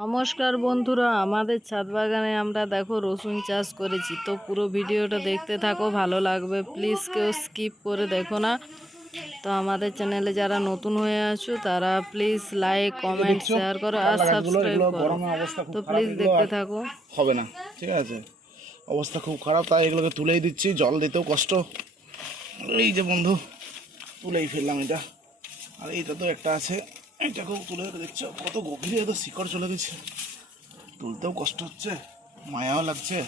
নমস্কার বন্ধুরা আমাদের ছাদ বাগানে আমরা দেখো রসুন চাষ করেছি। তো পুরো ভিডিওটা দেখতে থাকো ভালো লাগবে। প্লিজ কেউ স্কিপ করে দেখো না। তো আমাদের চ্যানেলে যারা নতুন হয়ে আছো তারা প্লিজ লাইক কমেন্ট শেয়ার করো আর সাবস্ক্রাইব করো। তো প্লিজ দেখতে থাকো। হবে না ঠিক আছে? অবস্থা খুব খারাপ তাই এগুলোকে তুলেই দিচ্ছি জল দিতেও কষ্ট। এই যে বন্ধু তুলেই ফেললাম এটা। আর এইটা তো একটা আছে। এটাকেও তুলে দেখছ, কত গভীরে এত শিকড় চলে গেছে। তুলতেও কষ্ট হচ্ছে, মায়াও লাগছে।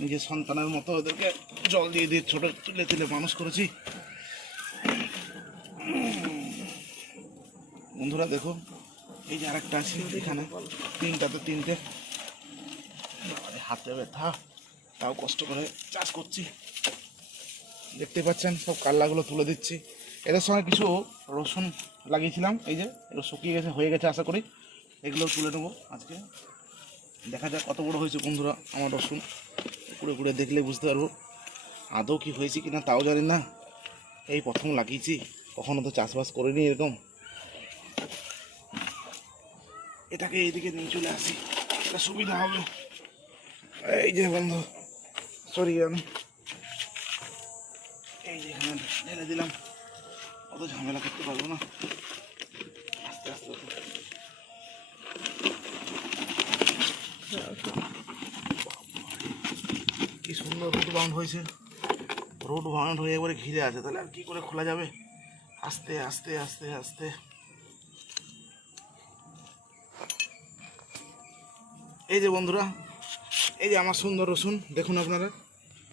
নিজের সন্তানের মতো ওদেরকে জল দিয়ে দিয়ে ছোটো তুলে তুলে মানুষ করেছি। বন্ধুরা, দেখো, এই যে আরেকটা আছে এখানে, তিনটাতে তিনটে। হাতে ব্যথা, তাও কষ্ট করে চাষ করছি। দেখতে পাচ্ছেন, সব কাল্লাগুলো তুলে দিচ্ছি। এদের সঙ্গে কিছু রসুন লাগিয়েছিলাম, এই যে এগুলো শুকিয়ে গেছে, হয়ে গেছে আশা করি। এগুলো তুলে নেব আজকে। দেখা যাক কত বড় হয়েছে বন্ধুরা আমার রসুন। কুড়ে কুড়ে দেখলে বুঝতে পারব। আদৌ কি হয়েছে কিনা তাও জানি না। এই প্রথম লাগিয়েছি, কখনো তো চাষবাস করিনি এরকম। এটাকে এইদিকে নিয়ে চলে আসি এটা সুবিধা হবে। এই যে বন্ধু, সরি আমি। এই যে এখানে দিলাম। অত ঝামেলা করতে পারব না। আস্তে আস্তে। কি সুন্দর রোড বাউন্ড হয়েছে। রোড বাউন্ড হয়ে একবারে ঘিরে আছে, তাহলে আর কি করে খোলা যাবে? আস্তে আস্তে আস্তে আস্তে। এই যে বন্ধুরা, এই যে আমার সুন্দর রসুন, দেখুন আপনারা।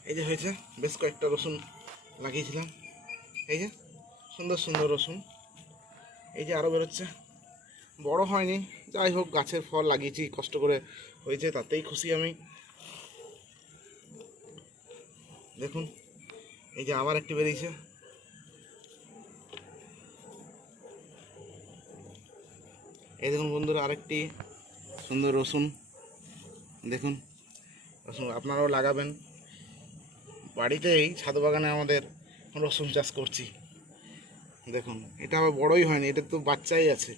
এই যে হয়েছে, বেশ কয়েকটা রসুন লাগিয়েছিলাম। এই যে। সুন্দর সুন্দর রসুন। এই যে আরও বেরোচ্ছে। বড় হয়নি, যাই হোক, গাছের ফল লাগিয়েছি, কষ্ট করে হয়েছে, তাতেই খুশি আমি। দেখুন, এই যে আবার একটি বেরিয়েছে। এই দেখুন বন্ধুরা, আরেকটি সুন্দর রসুন। দেখুন, রসুন আপনারাও লাগাবেন। বাড়িতেই ছাদ বাগানে আমাদের রসুন চাষ করছি। দেখুন, এটা আবার বড়ই হয়নি, এটা তো বাচ্চাই আছে।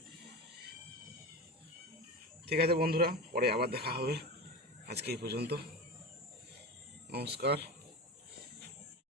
ঠিক আছে বন্ধুরা, পরে আবার দেখা হবে। আজকে এই পর্যন্ত। নমস্কার।